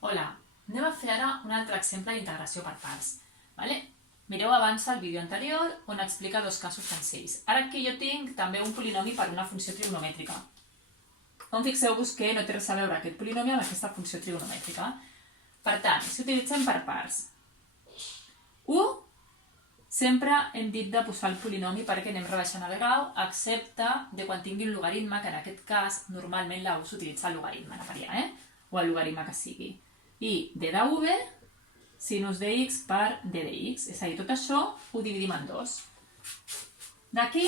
Hola, anem a fer ara un altre exemple d'integració per parts. Mireu abans el vídeo anterior on explica dos casos senzills. Ara aquí jo tinc també un polinomi per una funció trigonomètrica. Fixeu-vos que no té res a veure aquest polinomi amb aquesta funció trigonomètrica. Per tant, si utilitzem per parts, 1 sempre hem dit de posar el polinomi perquè anem rebaixant el grau, excepte de quan tingui un logaritme, que en aquest cas normalment la U s'utilitza el logaritme, o el logaritme que sigui. I d de v sinus de x per d de x. És a dir, tot això ho dividim en 2. D'aquí,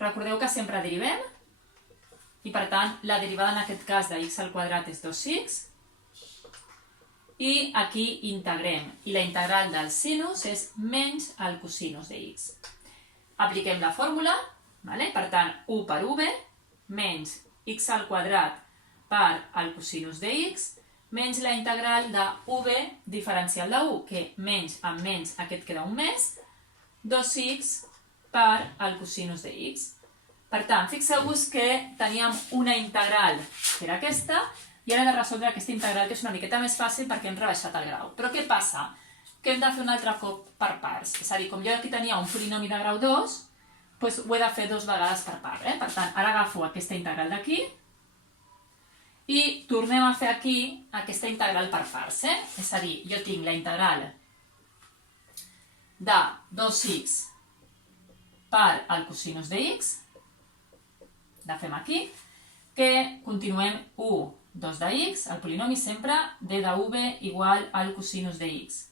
recordeu que sempre derivem, i per tant la derivada en aquest cas de x al quadrat és 2x, i aquí integrem, i la integral del sinus és menys el cosinus de x. Apliquem la fórmula, per tant 1 per v menys x al quadrat per el cosinus de x, menys la integral de v diferencial de 1, que menys amb menys aquest queda un més, 2x per el cosinus de x. Per tant, fixeu-vos que teníem una integral, que era aquesta, i ara hem de resoldre aquesta integral, que és una miqueta més fàcil perquè hem rebaixat el grau. Però què passa? Que hem de fer un altre cop per parts. És a dir, com jo aquí tenia un polinomi de grau 2, doncs ho he de fer 2 vegades per part. Per tant, ara agafo aquesta integral d'aquí i tornem a fer aquí aquesta integral per parts. És a dir, jo tinc la integral de 2x per el cosinus de x, la fem aquí, que continuem 1, 2 de x, el polinomi sempre d de v igual al cosinus de x.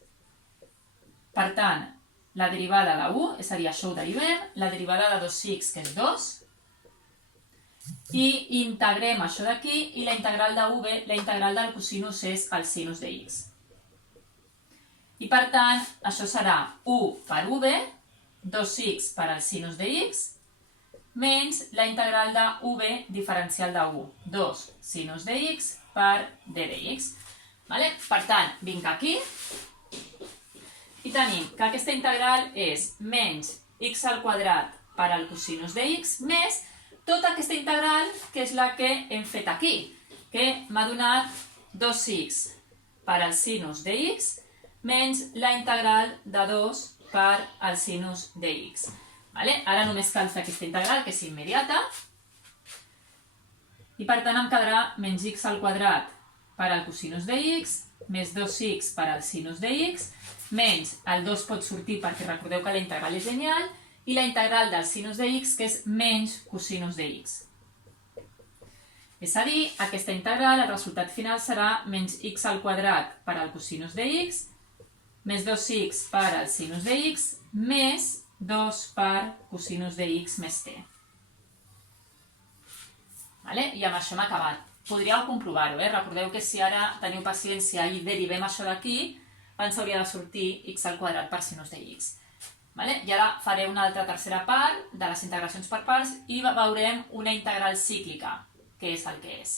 Per tant, la derivada de 1, és a dir, això ho derivem, la derivada de 2x, que és 2, i integrem això d'aquí, i la integral de v, la integral del cosinus és el sinus de x. I per tant, això serà 1 per v, 2x per al sinus de x, menys la integral de v diferencial de 1, 2 sinus de x per d de x. Per tant, vinc aquí i tenim que aquesta integral és menys x al quadrat per al cosinus de x més tota aquesta integral, que és la que hem fet aquí, que m'ha donat 2x per al sinus de x menys la integral de 2 per al sinus de x. Ara només cal fer aquesta integral, que és immediata, i per tant em quedarà menys x al quadrat per al cosinus de x, més 2x per al sinus de x, menys el 2 pot sortir perquè recordeu que la integral és lineal, i la integral del sinus de x, que és menys cosinus de x. És a dir, aquesta integral, el resultat final serà menys x al quadrat per al cosinus de x, més 2x per al sinus de x, més 2 per cosinus de x més t. I amb això hem acabat. Podríeu comprovar-ho, recordeu que si ara teniu paciència i derivem això d'aquí, ens hauria de sortir x al quadrat per sinus de x. I ara faré una altra tercera part de les integracions per parts i veurem una integral cíclica, que és el que és.